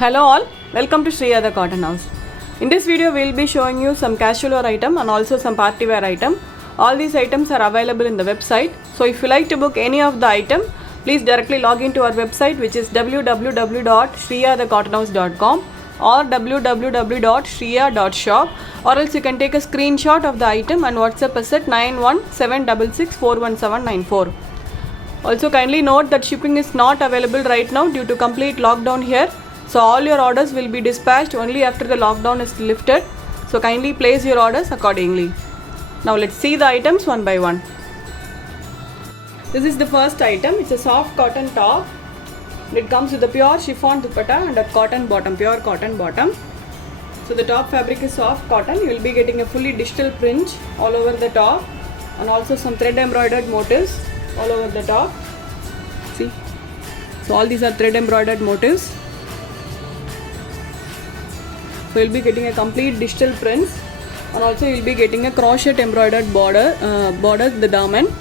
Hello all, welcome to Shriya the Cotton House. In this video we will be showing you some casual wear item and also some party wear item. All these items are available in the website. So if you like to book any of the item, please directly log into our website, which is www.shriyadthecottonhouse.com or www.shriya.shop, or else you can take a screenshot of the item and WhatsApp us at 9176641794. Also kindly note that shipping is not available right now due to complete lockdown here. So all your orders will be dispatched only after the lockdown is lifted. So kindly place your orders accordingly. Now let's see the items one by one. This is the first item. It's a soft cotton top. It comes with a pure chiffon dupatta and a cotton bottom, pure cotton bottom. So the top fabric is soft cotton. You will be getting a fully digital print all over the top and also some thread embroidered motifs all over the top. See, so all these are thread embroidered motifs. So you'll be getting a complete digital prints, and also you'll be getting a crochet embroidered border, the daman.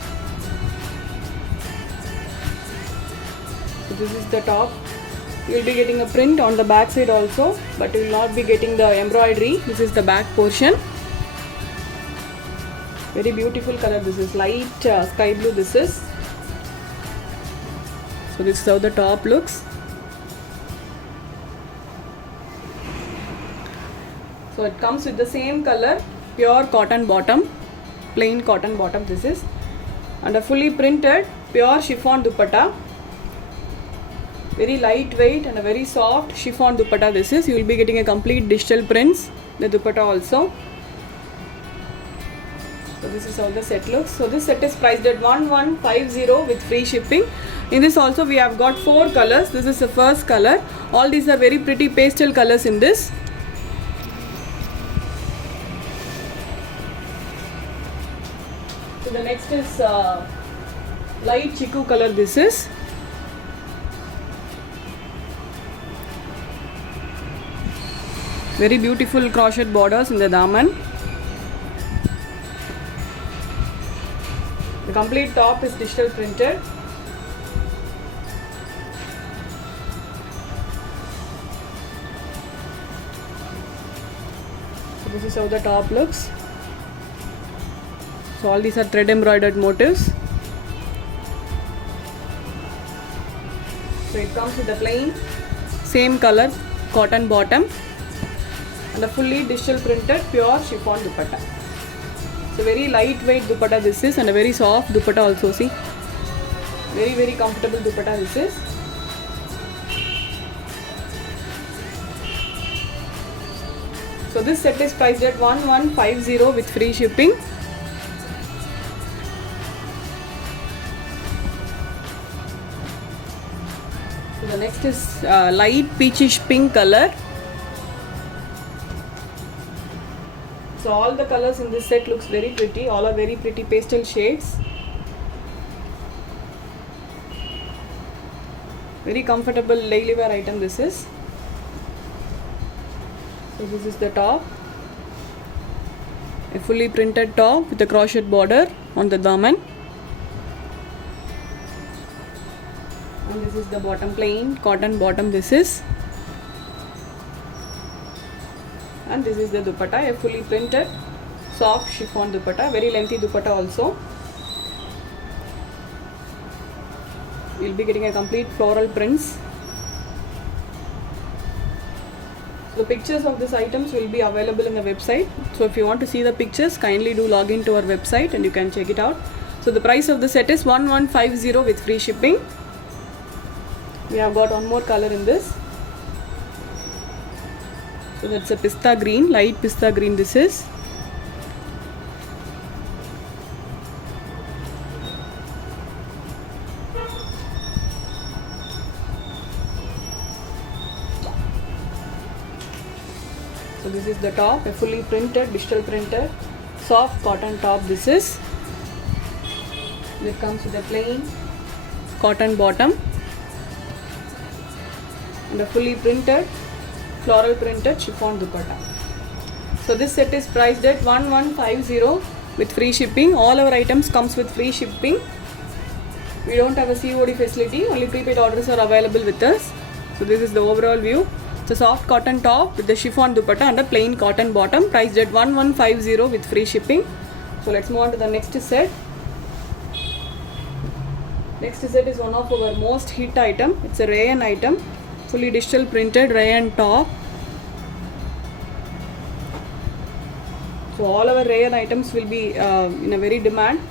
So this is the top. You will be getting a print on the back side also, but you will not be getting the embroidery. This is the back portion. Very beautiful color. This is light sky blue. This is. So this is how the top looks. So it comes with the same color, pure cotton bottom, plain cotton bottom this is, and a fully printed pure chiffon dupatta. Very lightweight and a very soft chiffon dupatta this is. You will be getting a complete digital prints, the dupatta also. So this is how the set looks. So this set is priced at 1150 with free shipping. In this also we have got 4 colors. This is the first color. All these are very pretty pastel colors in this. So the next is light chiku color this is. Very beautiful crochet borders in the daman. The complete top is digital printed. So this is how the top looks. So all these are thread embroidered motifs. So it comes with a plain, same color cotton bottom and a fully digital printed pure chiffon dupatta. So very lightweight dupatta this is, and a very soft dupatta also. See, very comfortable dupatta this is. So this set is priced at 1150 with free shipping. So the next is light peachish pink color. So all the colors in this set looks very pretty. All are very pretty pastel shades. Very comfortable daily wear item this is. So this is the top. A fully printed top with a crochet border on the daman. And this is the bottom, plain cotton bottom this is. And this is the dupatta, a fully printed soft chiffon dupatta, very lengthy dupatta also. You will be getting a complete floral prints. So the pictures of these items will be available in the website. So if you want to see the pictures, kindly do log into our website and you can check it out. So the price of the set is 1150 with free shipping. We have got one more color in this. So that's a pista green, light pista green this is. So this is the top, a fully printed, digital printed, soft cotton top this is. It comes with a plain cotton bottom and a fully printed floral printed chiffon dupatta. So this set is priced at 1150 with free shipping. All our items comes with free shipping. We don't have a COD facility, only prepaid orders are available with us. So this is the overall view. It's a soft cotton top with the chiffon dupatta and a plain cotton bottom, priced at 1150 with free shipping. So let's move on to the next set. Next set is one of our most hit item. It's a rayon item, fully digital printed rayon top. So all our rayon items will be in a very demand.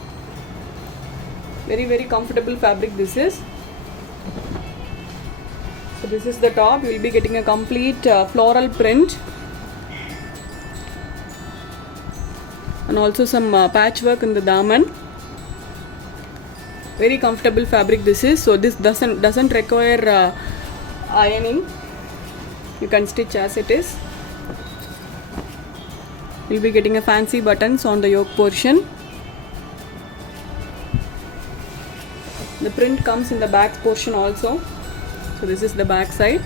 Very comfortable fabric this is. So this is the top. You will be getting a complete floral print and also some patchwork in the daman. Very comfortable fabric this is. So this doesn't require ironing. You can stitch as it is. You'll be getting a fancy buttons on the yoke portion. The print comes in the back portion also. So this is the back side.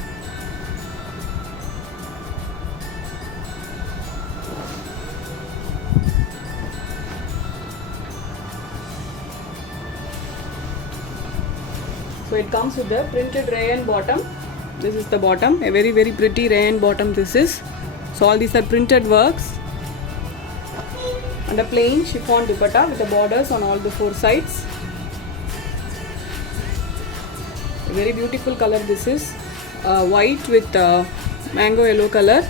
So it comes with the printed rayon bottom. This is the bottom, a very pretty rayon bottom this is. So all these are printed works and a plain chiffon dupatta with the borders on all the four sides. A very beautiful color this is, white with mango yellow color.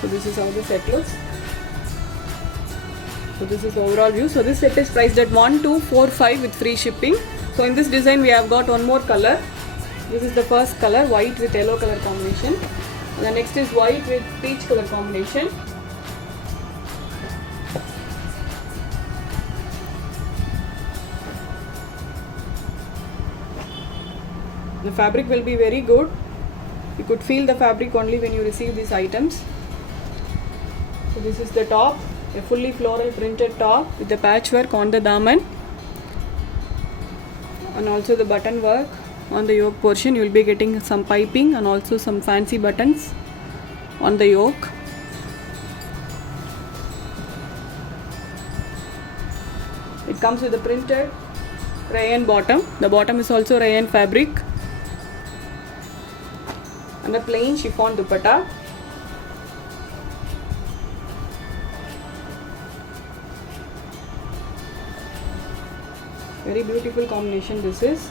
So this is how the set looks. So this is the overall view. So this set is priced at 1245 with free shipping. So in this design we have got one more color. This is the first color, white with yellow color combination. And the next is white with peach color combination. The fabric will be very good. You could feel the fabric only when you receive these items. So this is the top, a fully floral printed top with the patchwork on the daman and also the button work on the yoke portion. You will be getting some piping and also some fancy buttons on the yoke. It comes with the printed rayon bottom. The bottom is also rayon fabric and a plain chiffon dupatta. Very beautiful combination this is.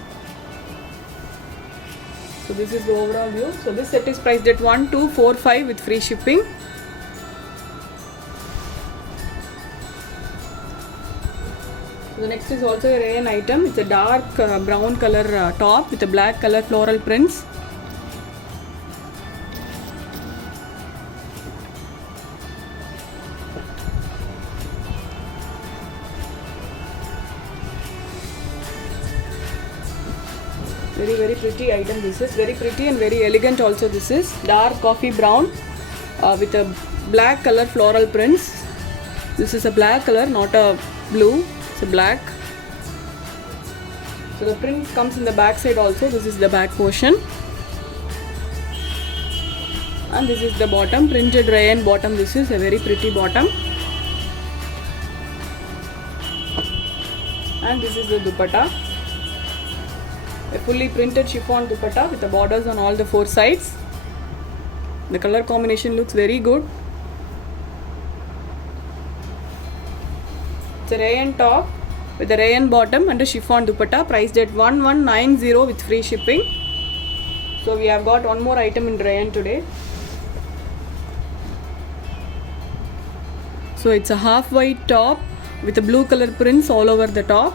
So this is the overall view. So this set is priced at 1245 with free shipping. So the next is also a rayon item. It's a dark brown color top with a black color floral prints. Very pretty item this is. Very pretty and very elegant also this is. Dark coffee brown with a black color floral prints. This is a black color, not a blue. It's a black. So the print comes in the back side also. This is the back portion. And this is the bottom, printed rayon bottom. This is a very pretty bottom. And this is the dupatta. A fully printed chiffon dupatta with the borders on all the four sides. The color combination looks very good. It's a rayon top with a rayon bottom and a chiffon dupatta, priced at 1190 with free shipping. So we have got one more item in rayon today. So it's a half white top with a blue color prints all over the top.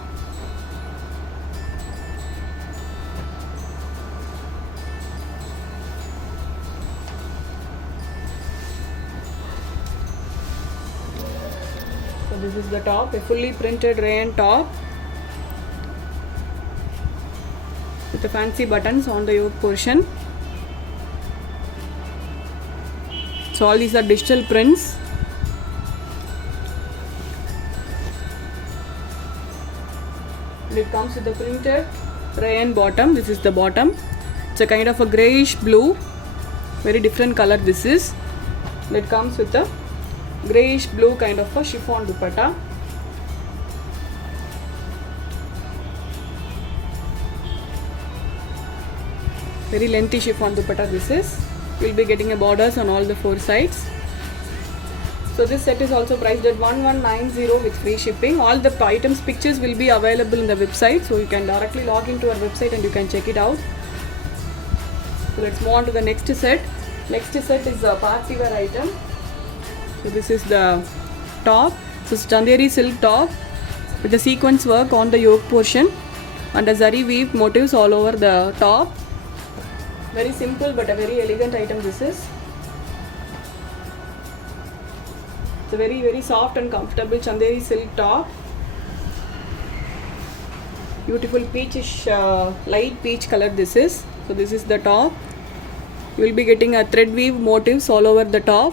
So this is the top, a fully printed rayon top with the fancy buttons on the yoke portion. So all these are digital prints. And it comes with the printed rayon bottom. This is the bottom. It's a kind of a greyish blue, very different color this is. And it comes with a greyish blue kind of a chiffon dupatta. Very lengthy chiffon dupatta this is. You'll be getting a borders on all the 4 sides. So this set is also priced at 1190 with free shipping. All the items pictures will be available in the website, so you can directly log into our website and you can check it out. So let's move on to the next set. Next set is a party wear item. So this is the top. So it's Chanderi silk top with the sequence work on the yoke portion and the zari weave motifs all over the top. Very simple but a very elegant item this is. It's a very soft and comfortable Chanderi silk top. Beautiful peachish light peach color this is. So this is the top. You will be getting a thread weave motifs all over the top.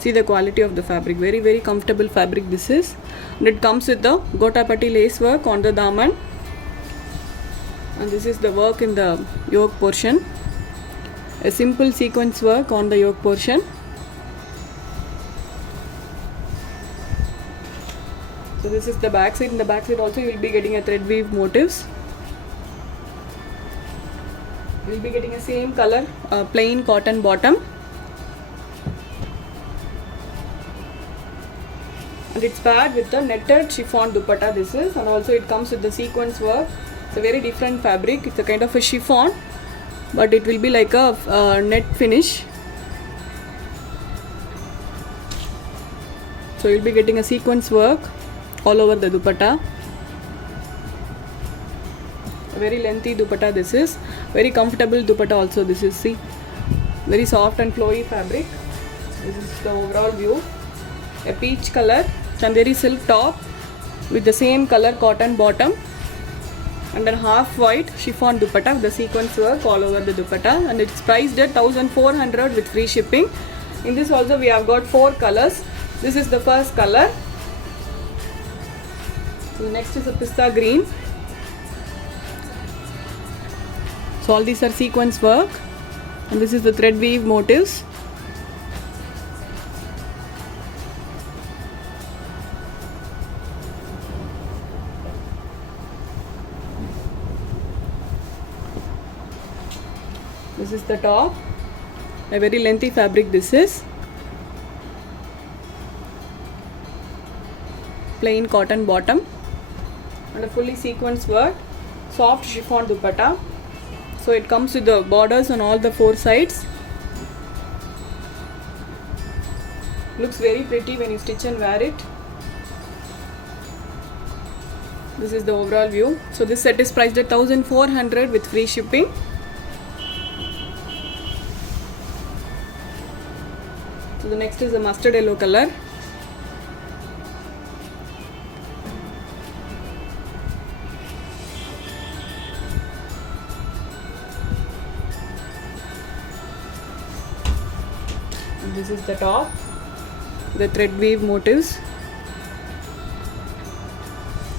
See the quality of the fabric, very comfortable fabric this is. And it comes with the gotapati lace work on the daman. And this is the work in the yoke portion. A simple sequence work on the yoke portion. So this is the back side. In the back side also you will be getting a thread weave motifs. You will be getting a same color plain cotton bottom. And it's paired with the netted chiffon dupatta this is, and also it comes with the sequence work. It's a very different fabric. It's a kind of a chiffon, but it will be like a net finish. So you'll be getting a sequence work all over the dupatta. A very lengthy dupatta this is. Very comfortable dupatta also this is. See, very soft and flowy fabric. This is the overall view. A peach color Chanderi silk top with the same color cotton bottom, and then half white chiffon dupatta with the sequence work all over the dupatta, and it's priced at 1400 with free shipping. In this also we have got 4 colors. This is the first color. So next is a pista green. So all these are sequence work, and this is the thread weave motifs. This is the top. A very lengthy fabric this is. Plain cotton bottom and a fully sequence work, soft chiffon dupatta. So it comes with the borders on all the 4 sides. Looks very pretty when you stitch and wear it. This is the overall view. So this set is priced at 1400 with free shipping. So the next is a mustard yellow color. And this is the top. The thread weave motifs.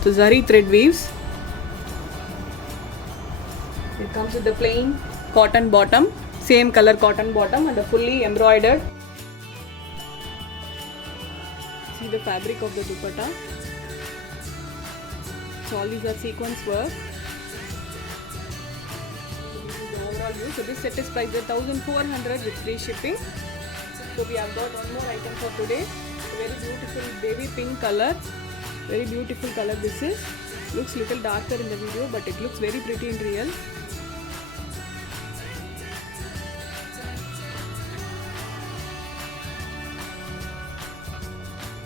So zari thread weaves. It comes with the plain cotton bottom, same color cotton bottom, and a fully embroidered. See the fabric of the dupatta. So all these are sequence work. This is the overall view. So this set is priced at 1400 with free shipping. So we have got one more item for today. A very beautiful baby pink color. Very beautiful color this is. Looks little darker in the video, but it looks very pretty in real.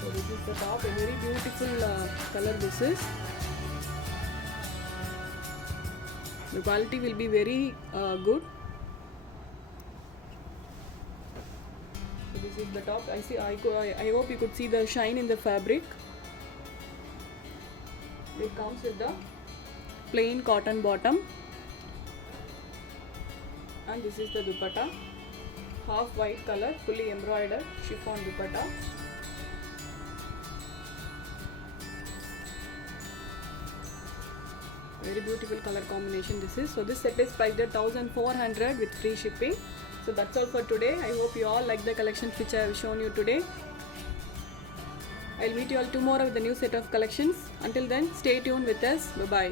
So this is the top. A very beautiful color this is. The quality will be very good. So this is the top. I hope you could see the shine in the fabric. It comes with the plain cotton bottom, and this is the dupatta. Half white color, fully embroidered chiffon dupatta. Very beautiful color combination this is. So this set is priced at 1400 with free shipping. So that's all for today. I hope you all like the collections which I have shown you today. I'll meet you all tomorrow with a new set of collections. Until then, stay tuned with us. Bye-bye.